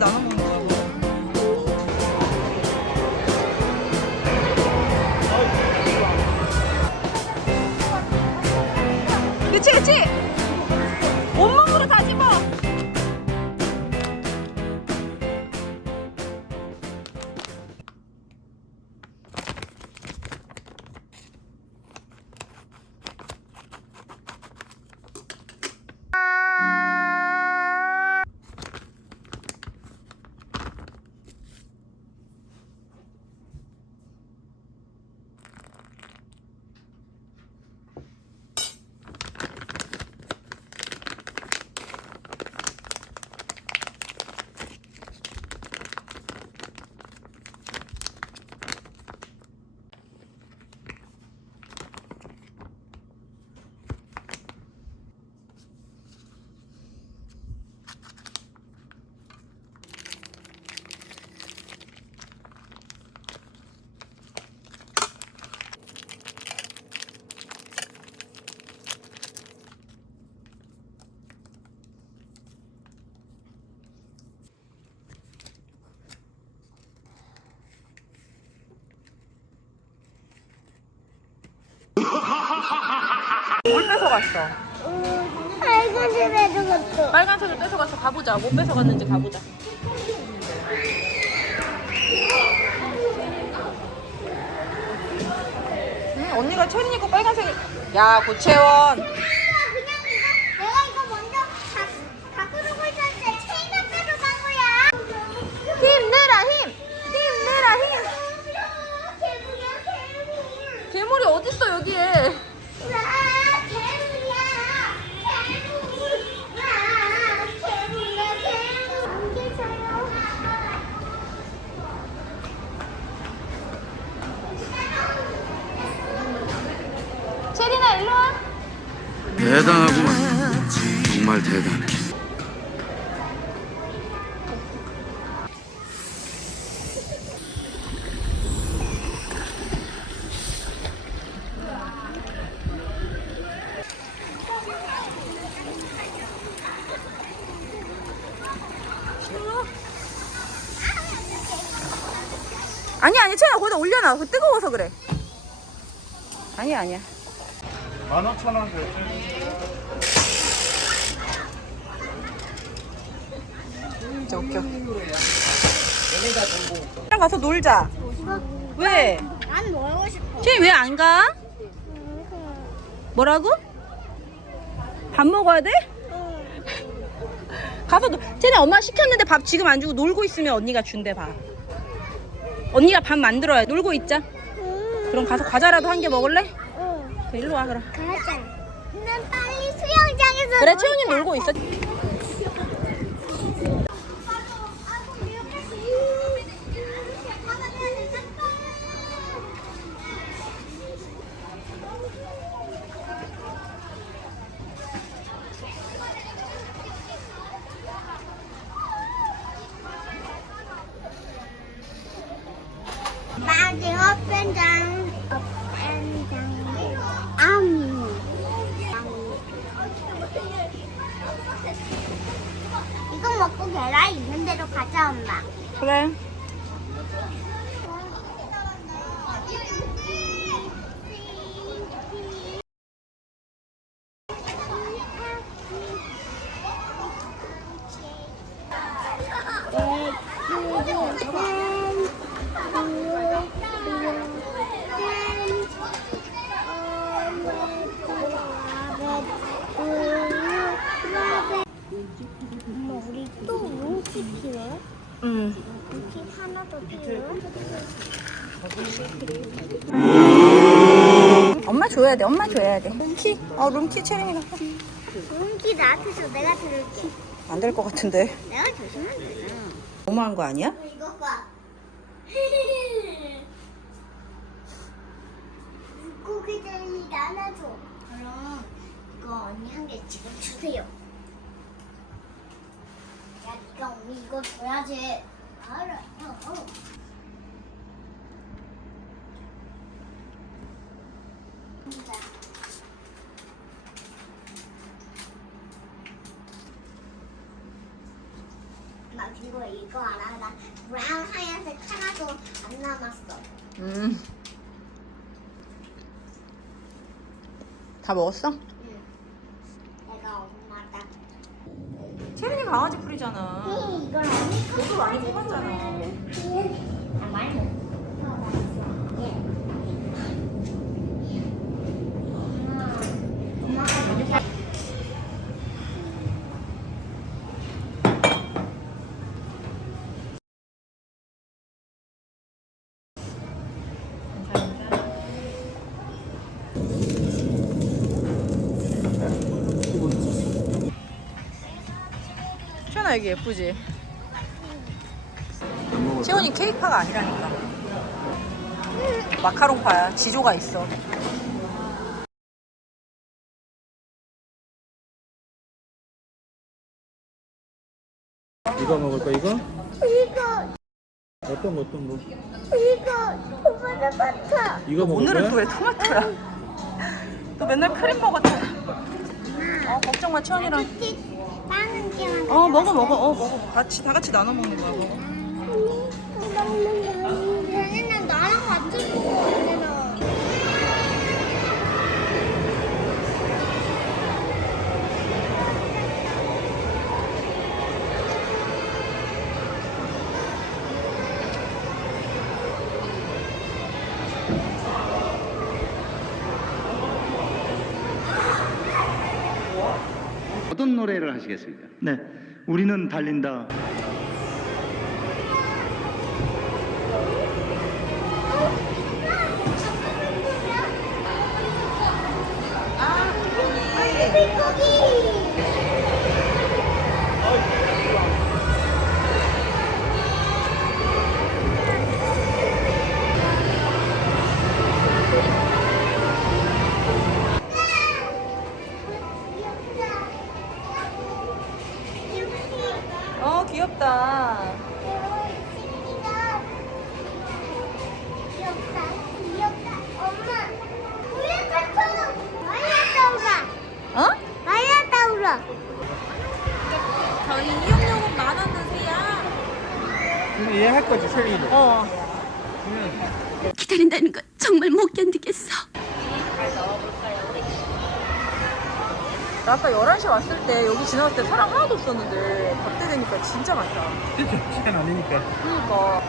나눠 먹는 거야. 뭐. 그치 그치. 뭘 뺏어갔어? 빨간 집에도 갔어. 빨간색을 뺏어갔어. 가보자. 뭐 뺏어갔는지 가보자. 응, 언니가 거 빨간색을. 야, 고채원. 대단하구만. 정말 대단해. 아니야, 아니야. 체린아, 거기다 올려놔. 그 뜨거워서 그래. 아니야, 아니야. 15,000원 돼. 진짜 웃겨. 랑 가서 놀자. 왜? 난 놀고 싶어. 쟤 왜 안 가? 뭐라고? 밥 먹어야 돼? 가서 놀. 쟤네 엄마 시켰는데 밥 지금 안 주고 놀고 있으면 언니가 준대 밥. 언니가 밥 만들어야 돼. 놀고 있자. 그럼 가서 과자라도 한 개 먹을래? 일로 와 그럼. 난 빨리 수영장에서 그래 놀 채원이 놀고 있어. And down, 이거 먹고 계란 있는 대로 가자 엄마. 그래. 줘야 돼. 엄마 줘야 돼. 키. 어 룸키 채린이가. 뭉치 나한테 줘 내가 들을게 안 될 것 같은데. 내가 조심하면 되잖아 너무한 거 아니야? 이거 봐 물고기 젤리가 하나 줘 그럼 이거 언니 한 개 지금 주세요 야 니가 언니 이거 줘야지 알아 어, 어. 자. 나 친구야 이거 알아? 나 브라운 하얀색 하나도 안 남았어. 음. 다 먹었어? 응. 내가 엄마다. 채민이 강아지 풀이잖아. 응, 이걸 언니 거. 너도 많이 뽑았잖아. 아, 많이 먹. 어, 맛있어. 예. 채원아 여기 예쁘지? 채원이 케이크파가 아니라니까. 마카롱파야. 지조가 있어. 이거 먹을까 이거? 이거 어떤 거 어떤 거? 이거 토마토 버터. 이거 먹을 오늘은? 또 왜 토마토야? 너 맨날 크림 먹었잖아. 어 걱정 마 채원이랑. 빵은 깨만. 어 먹어 먹어 어 먹어. 같이 다 같이 나눠 먹는 거야 먹어. 얘는 나랑 같이 먹어. 어떤 노래를 하시겠습니까? 네, 우리는 달린다. 거지 셀리는. 어. 기다린다는 건 정말 못 견디겠어. 나 아까 11시 왔을 때 여기 지나갔을 때 사람 하나도 없었는데 밖에 되니까 진짜 많다. 시간 아니니까. 그러니까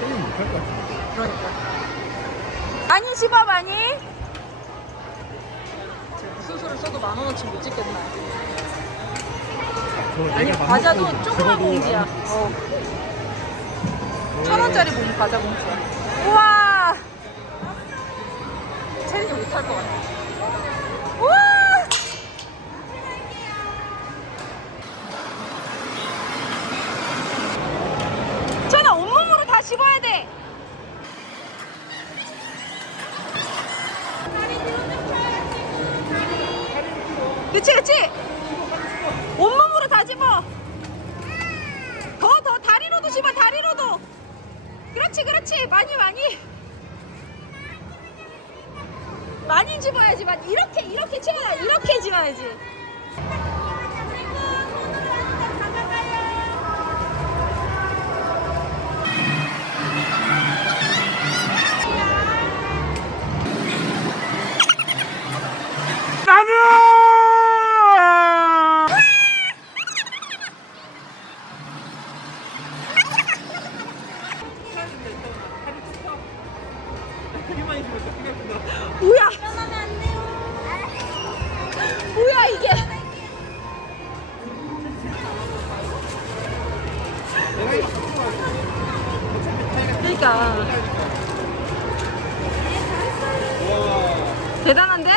셀리 못할 것 같아. 그러니까. 많이 집어 많이. 무슨 수를 써도 만 원어치 못 찍겠나. 저 아니 과자도 조그만 봉지야. 한- 어. 천 원짜리 봉 과자 봉지야. 우와. 체린이 못할 것 같아. 우와. 천아 온몸으로 다 집어야 돼. 그치 그치. 그렇지, 그렇지. 많이, 많이. 많이 집어야지, 많이. 이렇게, 이렇게 채워야 이렇게 집어야지. 뭐야? 뭐야, 이게? 그러니까. 대단한데?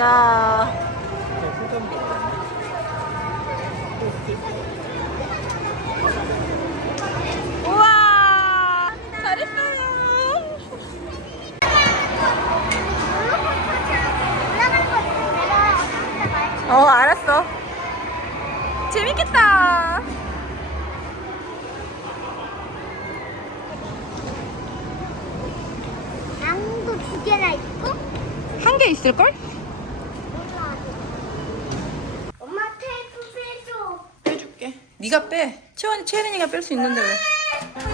야. 우와. 잘했어요. 어, 알았어. 재밌겠다. 앙도 두 개나 있고. 한 개 있을걸? 네가 빼. 채원이 채린이가 뺄 수 있는데 왜? 아,